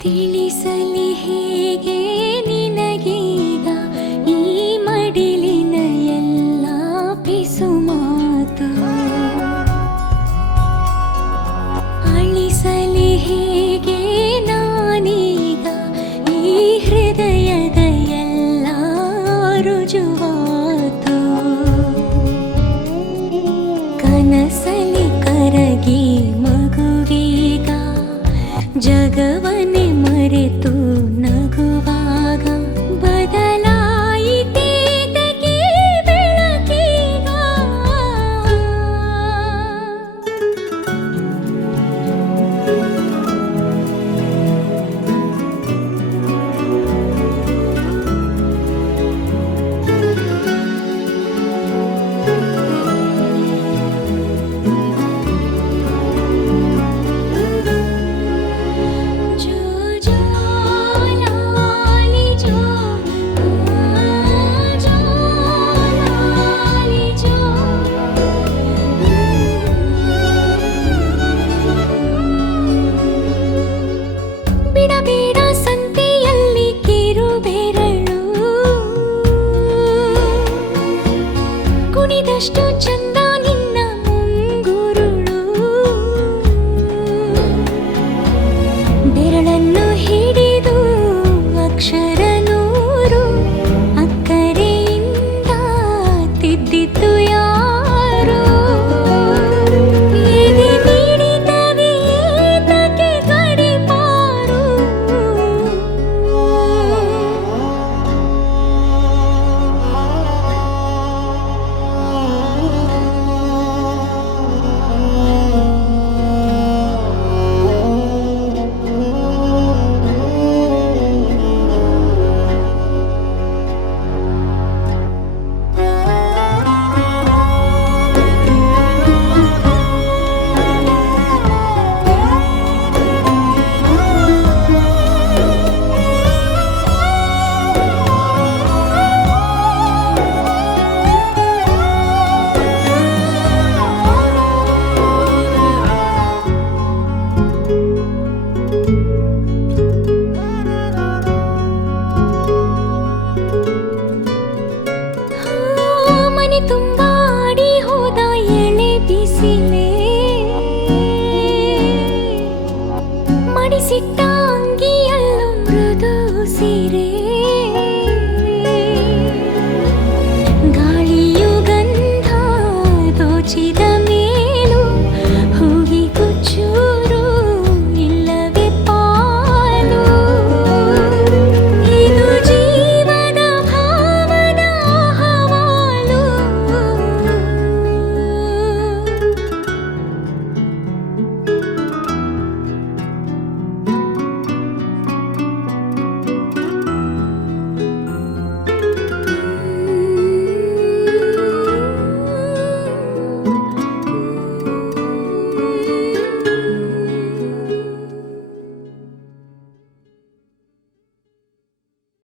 ತಿಳಿಸಲಿ ಹೇಗೆ ನಿನಗೀಗ ಈ ಮಡಿಲಿನ ಎಲ್ಲ ಪಿಸು ಮಾತು? ಅಳಿಸಲಿ ಹೇಗೆ ನಾನೀಗ ಈ ಹೃದಯದ ಎಲ್ಲ ರುಜುವಾತು ಕನಸಲಿ ಕರಗಿ ಮಗುವೀಗ ಜಗವನ ಬಿಡಬೇಡ ಸಂತೆಯಲ್ಲಿ ಕೀರು ಬೇರಳು ಕುಣಿದಷ್ಟು ಚಂದ ನಿನ್ನ ಮುಂಗುರುಳು. ಬೆರಳನ್ನು conduzirei.